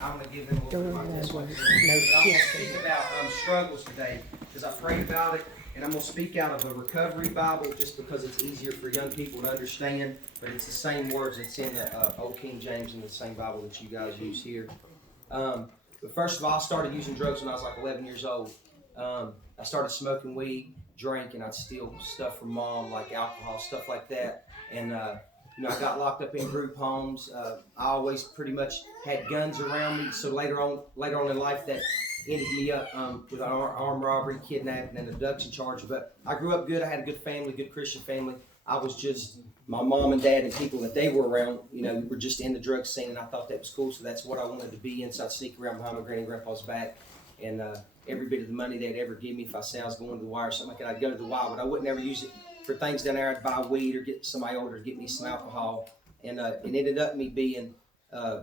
I'm going to give them a little bit of my testimony. I'm going to speak about struggles today because I prayed about it, and I'm going to speak out of a recovery Bible just because it's easier for young people to understand, but it's the same words that's in the Old King James and the same Bible that you guys use here. But first of all, I started using drugs when I was like 11 years old. I started smoking weed, drank, and I'd steal stuff from mom, like alcohol, stuff like that. And I got locked up in group homes. I always pretty much had guns around me. So later on in life, that ended me up with an armed robbery, kidnapping, and abduction charge. But I grew up good. I had a good family, good Christian family. I was just my mom and dad and people that they were around. We were just in the drug scene, and I thought that was cool. So that's what I wanted to be in. So I'd sneak around behind my granny and grandpa's back, and every bit of the money they'd ever give me, if I say I was going to the Y or something like that, I'd go to the Y, but I wouldn't ever use it for things down there. I'd buy weed or get somebody older to get me some alcohol, and it ended up me being, I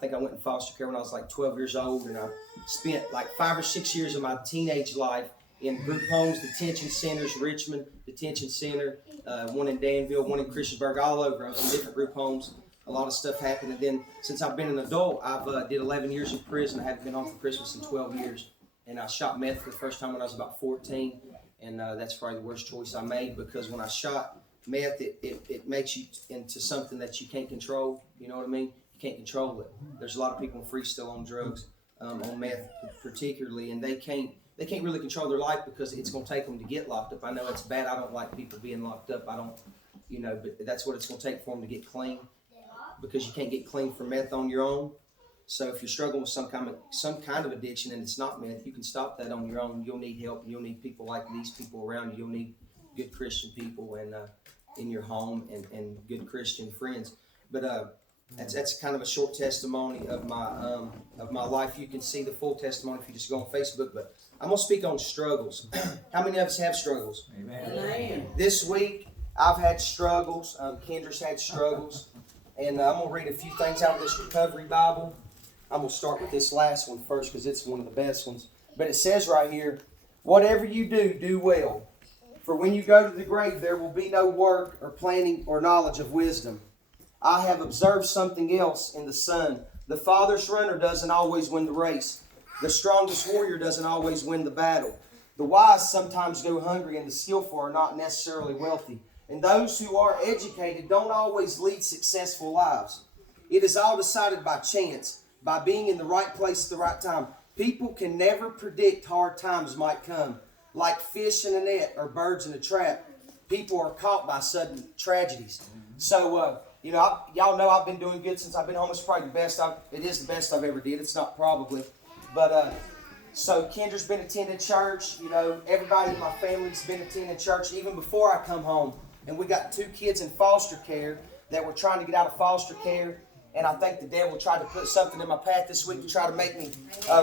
think I went in foster care when I was like 12 years old, and I spent like 5 or 6 years of my teenage life in group homes, detention centers, Richmond Detention Center, one in Danville, one in Christiansburg, all over. I was in different group homes. A lot of stuff happened, and then since I've been an adult, I've did 11 years in prison. I haven't been home for Christmas in 12 years, and I shot meth for the first time when I was about 14, and that's probably the worst choice I made, because when I shot meth, it makes you into something that you can't control. You know what I mean? You can't control it. There's a lot of people free still on drugs, on meth particularly, and they can't really control their life because it's going to take them to get locked up. I know it's bad. I don't like people being locked up. I don't, but that's what it's going to take for them to get clean, because you can't get clean from meth on your own. So if you're struggling with some kind of addiction and it's not meth, you can stop that on your own. You'll need help. You'll need people like these people around you. You'll need good Christian people and in your home and good Christian friends. But that's kind of a short testimony of my life. You can see the full testimony if you just go on Facebook. But I'm gonna speak on struggles. How many of us have struggles? Amen. This week I've had struggles. Kendra's had struggles. And I'm going to read a few things out of this recovery Bible. I'm going to start with this last one first because it's one of the best ones. But it says right here, "Whatever you do, do well. For when you go to the grave, there will be no work or planning or knowledge of wisdom. I have observed something else in the son. The fastest runner doesn't always win the race. The strongest warrior doesn't always win the battle. The wise sometimes go hungry, and the skillful are not necessarily wealthy. And those who are educated don't always lead successful lives. It is all decided by chance, by being in the right place at the right time. People can never predict hard times might come. Like fish in a net or birds in a trap, people are caught by sudden tragedies." So, y'all know I've been doing good since I've been home. It's probably it is the best I've ever did. It's not probably. But, so Kendra's been attending church. Everybody in my family's been attending church even before I come home. And we got 2 kids in foster care that were trying to get out of foster care. And I think the devil tried to put something in my path this week to try to make me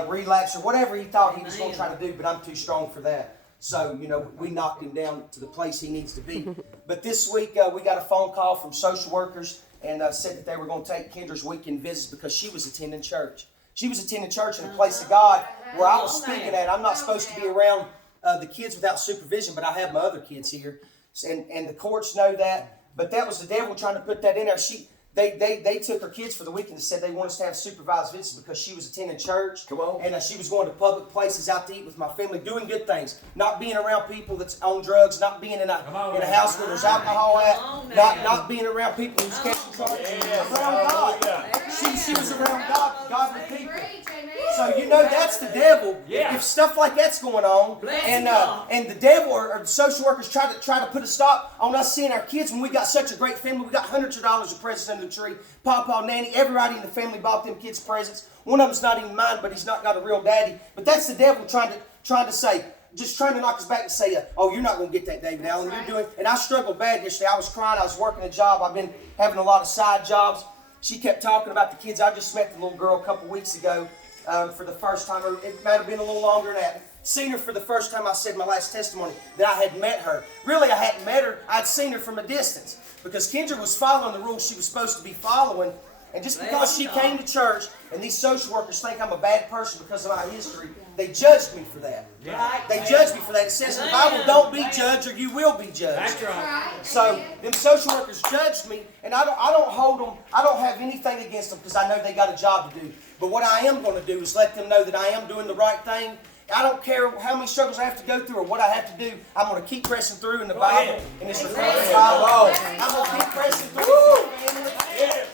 relapse or whatever he thought he was going to try to do. But I'm too strong for that. So, we knocked him down to the place he needs to be. But this week we got a phone call from social workers and said that they were going to take Kendra's weekend visits because she was attending church. She was attending church in a place of God where I was speaking at. I'm not supposed to be around the kids without supervision, but I have my other kids here. And the courts know that, but that was the devil trying to put that in there. They took her kids for the weekend and said they want us to have supervised visits because she was attending church. Come on. And she was going to public places out to eat with my family, doing good things, not being around people that's on drugs, not being in a house where there's alcohol at, not being around people who's catching charges. Around God. She was around godly people. So that's the devil. Yeah. If stuff like that's going on, and the devil or the social workers try to put a stop on us seeing our kids when we got such a great family. We got hundreds of dollars of presents under the tree. Papa, Nanny, everybody in the family bought them kids presents. One of them's not even mine, but he's not got a real daddy. But that's the devil trying to say, just trying to knock us back and say, "Oh, you're not going to get that, David Allen. You're doing." And I struggled bad yesterday. I was crying. I was working a job. I've been having a lot of side jobs. She kept talking about the kids. I just met the little girl a couple weeks ago. For the first time, or it might have been a little longer than that. Seen her for the first time. I said in my last testimony that I had met her. Really, I hadn't met her. I'd seen her from a distance because Kendra was following the rules she was supposed to be following. And just because she came to church and these social workers think I'm a bad person because of my history, they judged me for that. Yeah. They judged me for that. It says in the Bible, "Don't be judged or you will be judged." That's right. So them social workers judged me, and I don't hold them. I don't have anything against them because I know they got a job to do. But what I am going to do is let them know that I am doing the right thing. I don't care how many struggles I have to go through or what I have to do. I'm going to keep pressing through in the Bible, in this recovery Bible. I'm going to keep pressing through.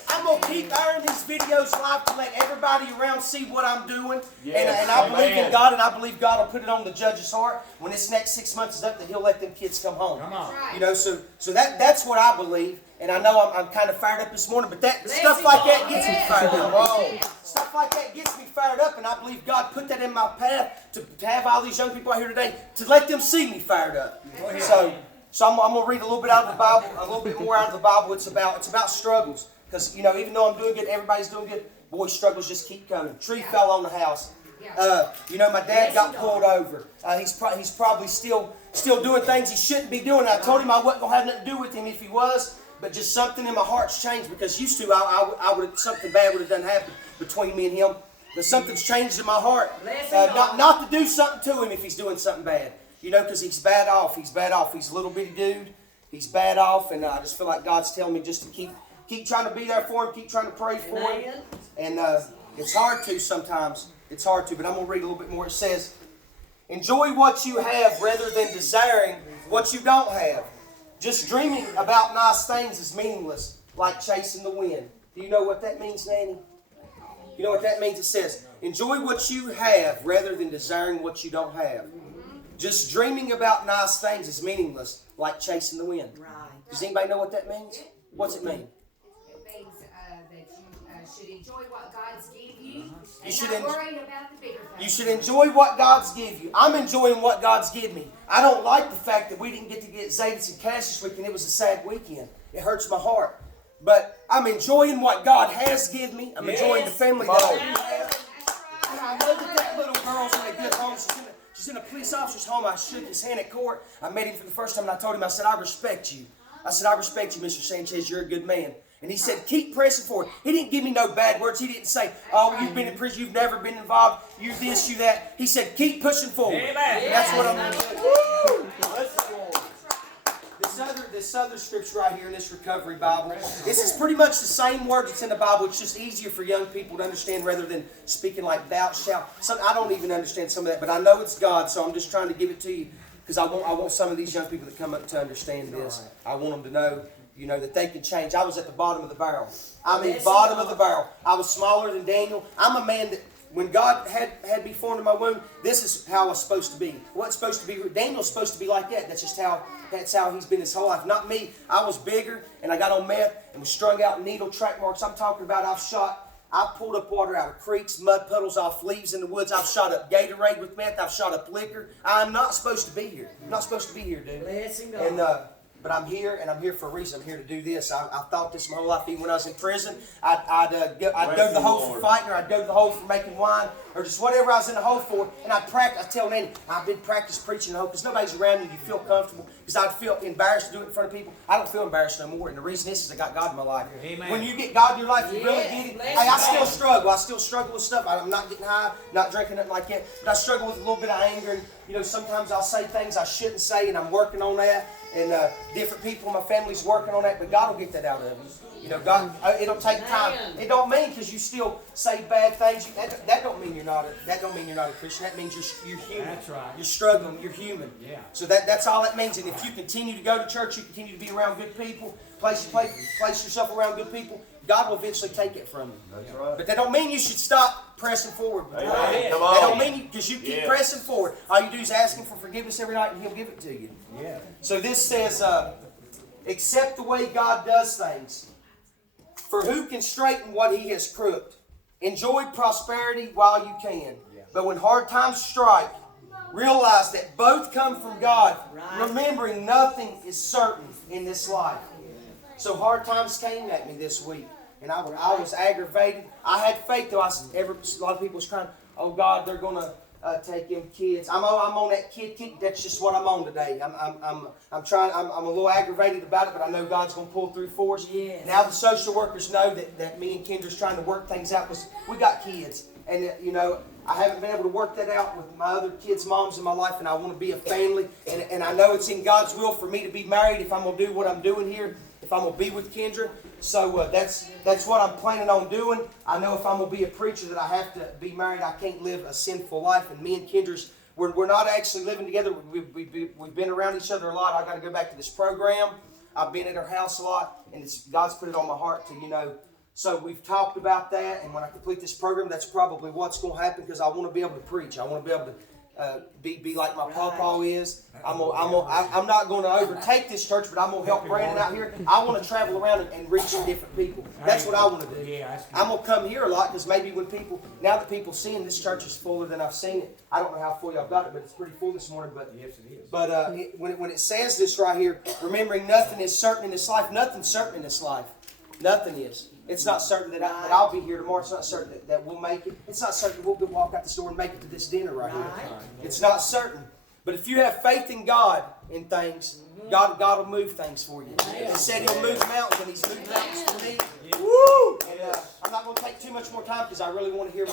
I'm going to keep airing these videos live to let everybody around see what I'm doing. And I believe in God, and I believe God will put it on the judge's heart when this next 6 months is up, that He'll let them kids come home. You know, so that's what I believe. And I know I'm kind of fired up this morning, but stuff like that gets me fired up. Stuff like that gets me fired up, and I believe God put that in my path to have all these young people out here today, to let them see me fired up. So I'm going to read a little bit out of the Bible, a little bit more out of the Bible. It's about struggles. Because, you know, even though I'm doing good, everybody's doing good, boy, struggles just keep coming. Tree fell on the house. You know, my dad got pulled over. He's probably still doing things he shouldn't be doing. I told him I wasn't going to have nothing to do with him if he was. But just something in my heart's changed, because used to I would something bad would have done happen between me and him. But something's changed in my heart. Not to do something to him if he's doing something bad. You know, because he's bad off. He's bad off. He's a little bitty dude. He's bad off, and I just feel like God's telling me just to keep trying to be there for him, keep trying to pray for him. And it's hard to sometimes. It's hard to, but I'm going to read a little bit more. It says, enjoy what you have rather than desiring what you don't have. Just dreaming about nice things is meaningless, like chasing the wind. Do you know what that means, Nanny? You know what that means? It says, enjoy what you have rather than desiring what you don't have. Just dreaming about nice things is meaningless, like chasing the wind. Does anybody know what that means? What's it mean? It means that you should enjoy what God's give you and not worry about the bigger things. You should enjoy what God's give you. I'm enjoying what God's given me. I don't like the fact that we didn't get to get Zayden and Cash this weekend. It was a sad weekend. It hurts my heart. But I'm enjoying what God has given me. I'm enjoying the family that I have. And I know that little girl's in a good home. She's in a police officer's home. I shook his hand at court. I met him for the first time, and I told him, I said, I respect you. I said, I respect you, Mr. Sanchez. You're a good man. And he said, keep pressing forward. He didn't give me no bad words. He didn't say, oh, you've been in prison, you've never been involved, you this, you that. He said, keep pushing forward. Amen. That's what I'm doing. This other scripture right here in this recovery Bible, this is pretty much the same word that's in the Bible. It's just easier for young people to understand rather than speaking like thou shalt. I don't even understand some of that, but I know it's God, so I'm just trying to give it to you because I want some of these young people that come up to understand this. I want them to know, you know, that they can change. I was at the bottom of the barrel. I'm in the bottom of the barrel. I was smaller than Daniel. I'm a man that, when God had me formed in my womb, this is how I was supposed to be. What's supposed to be? Daniel's supposed to be like that. That's how he's been his whole life. Not me. I was bigger, and I got on meth and was strung out needle track marks. I'm talking about I pulled up water out of creeks, mud puddles, off leaves in the woods. I've shot up Gatorade with meth. I've shot up liquor. I'm not supposed to be here. I'm not supposed to be here, dude. And but I'm here, and I'm here for a reason. I'm here to do this. I thought this my whole life. Even when I was in prison, I'd go to the hole for fighting, or I'd go to the hole for making wine, or just whatever I was in the hole for. And I'd practice. I tell Nanny, I've been practice preaching in the hole because nobody's around you. You feel comfortable. Because I'd feel embarrassed to do it in front of people. I don't feel embarrassed no more. And the reason is I got God in my life. Amen. When you get God in your life, you really get it. Hey, I still struggle. I still struggle with stuff. I'm not getting high, not drinking nothing like that. But I struggle with a little bit of anger. And, you know, sometimes I'll say things I shouldn't say, and I'm working on that. And different people in my family's working on that, but God will get that out of you. You know, God, it'll take time. It don't mean because you still say bad things. That don't mean you're not a Christian. That means you're human. That's right. You're struggling. You're human. Yeah. So that's all that means. And if you continue to go to church, you continue to be around good people, place yourself around good people, God will eventually take it from you. That's right. But that don't mean you should stop pressing forward. Come on. That don't mean you, because you keep pressing forward. All you do is ask Him for forgiveness every night, and He'll give it to you. Yeah. So this says, accept the way God does things. For who can straighten what He has crooked? Enjoy prosperity while you can. But when hard times strike, realize that both come from God, remembering nothing is certain in this life. So hard times came at me this week, and I was aggravated. I had faith, though. A lot of people was crying, oh God, they're going to take them kids. I'm on that kid kick. That's just what I'm on today. I'm a little aggravated about it, but I know God's going to pull through for us. Yes. Now the social workers know that me and Kendra's trying to work things out because we got kids, and you know, I haven't been able to work that out with my other kids' moms in my life, and I want to be a family, and I know it's in God's will for me to be married if I'm going to do what I'm doing here, if I'm going to be with Kendra. So that's what I'm planning on doing. I know if I'm going to be a preacher that I have to be married. I can't live a sinful life. And me and Kendra's, we're not actually living together. We've been around each other a lot. I got to go back to this program. I've been at her house a lot, and God's put it on my heart to, So we've talked about that, and when I complete this program, that's probably what's going to happen because I want to be able to preach. I want to be able to be like my pawpaw is. I'm not going to overtake this church, but I'm going to help Brandon out here. I want to travel around and reach different people. That's what I want to do. I'm going to come here a lot because maybe now that people seeing this church is fuller than I've seen it. I don't know how full y'all got it, but it's pretty full this morning. But yes, it is. But when it says this right here, remembering nothing is certain in this life. Nothing's certain in this life. Nothing is. It's not certain that I'll be here tomorrow. It's not certain that we'll make it. It's not certain we'll walk out the door and make it to this dinner right here. It's not certain. But if you have faith in God in things, God will move things for you. He said He'll move mountains, and He's moved mountains for me. Woo! And I'm not going to take too much more time because I really want to hear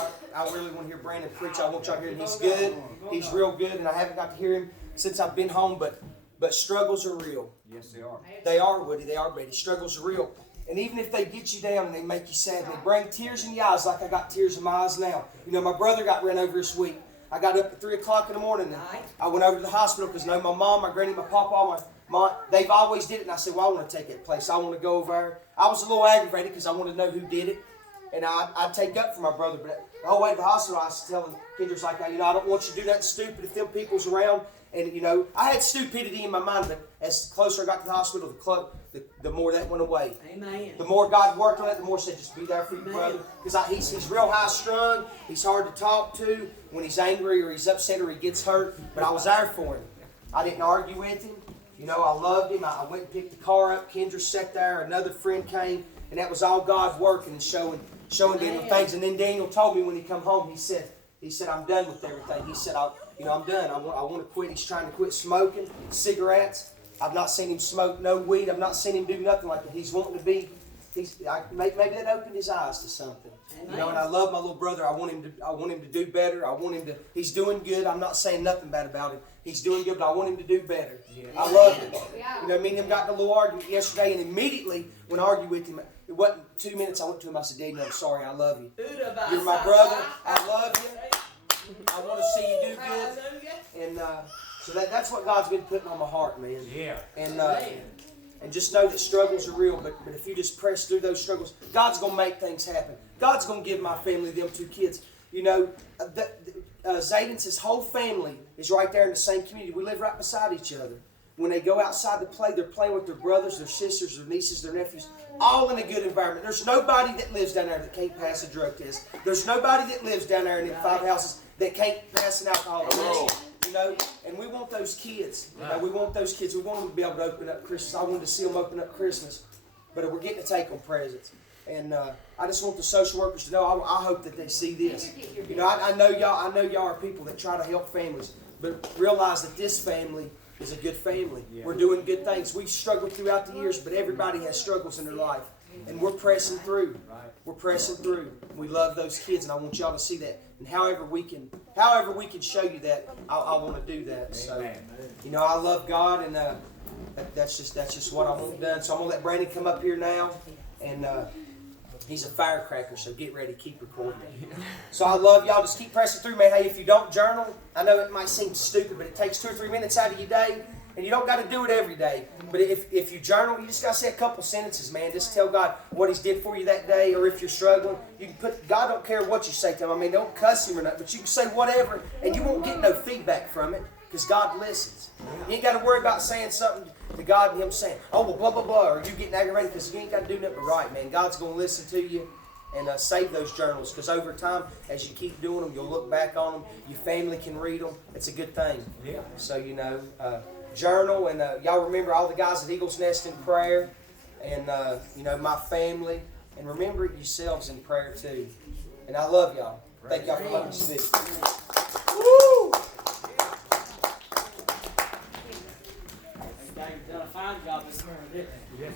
Brandon preach. I want y'all to hear him. He's good. He's real good, and I haven't got to hear him since I've been home. But struggles are real. Yes, they are. They are, Woody. They are, Betty. Struggles are real. And even if they get you down and they make you sad, they bring tears in your eyes like I got tears in my eyes now. My brother got run over this week. I got up at 3 o'clock in the morning and I went over to the hospital because my mom, my granny, my papa, they've always did it. And I said, well, I want to take that place. I want to go over there. I was a little aggravated because I wanted to know who did it. And I'd take up for my brother. But the whole way to the hospital, I was telling Kendra's like, I don't want you to do nothing stupid if them people's around. And, I had stupidity in my mind, but as closer I got to the hospital, the more that went away. Amen. The more God worked on it, the more said, just be there for your brother. Because he's real high strung. He's hard to talk to when he's angry or he's upset or he gets hurt. But I was there for him. I didn't argue with him. I loved him. I went and picked the car up. Kendra sat there. Another friend came. And that was all God working and showing Daniel things. And then Daniel told me when he come home, he said, I'm done with everything. He said, I'm done. I want to quit. He's trying to quit smoking cigarettes. I've not seen him smoke no weed. I've not seen him do nothing like that. He's wanting to be. Maybe that opened his eyes to something. And I love my little brother. I want him to do better. He's doing good. I'm not saying nothing bad about him. He's doing good, but I want him to do better. Yeah. I love him. Yeah. Me and him got in a little argument yesterday, and immediately when I argued with him, it wasn't 2 minutes. I went to him. I said, Daddy, I'm sorry. I love you. You're my brother. I love you. I want to see you do good. And so that's what God's been putting on my heart, man. Yeah. And just know that struggles are real, but if you just press through those struggles, God's going to make things happen. God's going to give my family them 2 kids. Zayden's his whole family is right there in the same community. We live right beside each other. When they go outside to play, they're playing with their brothers, their sisters, their nieces, their nephews, all in a good environment. There's nobody that lives down there that can't pass a drug test. There's nobody that lives down there in them 5 houses that can't pass an alcohol test. And we want those kids. We want those kids. We want them to be able to open up Christmas. I wanted to see them open up Christmas, but we're getting to take them presents. And I just want the social workers to know. I hope that they see this. I know y'all are people that try to help families, but realize that this family is a good family. Yeah. We're doing good things. We've struggled throughout the years, but everybody has struggles in their life, and we're pressing through. We're pressing through. We love those kids, and I want y'all to see that. And however we can show you that, I want to do that. So, I love God, and that's just what I want done. So I'm gonna let Brandon come up here now, and he's a firecracker. So get ready, keep recording. So I love y'all. Just keep pressing through, man. Hey, if you don't journal, I know it might seem stupid, but it takes 2 or 3 minutes out of your day. And you don't got to do it every day. But if you journal, you just got to say a couple sentences, man. Just tell God what He's did for you that day. Or if you're struggling, you can put, God don't care what you say to Him. Don't cuss Him or nothing. But you can say whatever, and you won't get no feedback from it because God listens. You ain't got to worry about saying something to God and Him saying, oh, well, blah, blah, blah. Or you getting aggravated because you ain't got to do nothing but right, man. God's going to listen to you. And save those journals, because over time, as you keep doing them, you'll look back on them. Your family can read them. It's a good thing. Yeah. So, journal, and y'all remember all the guys at Eagle's Nest in prayer, and my family, and remember yourselves in prayer too. And I love y'all. Thank y'all for letting me speak. Woo! You've done a fine job this morning, didn't you? Yes.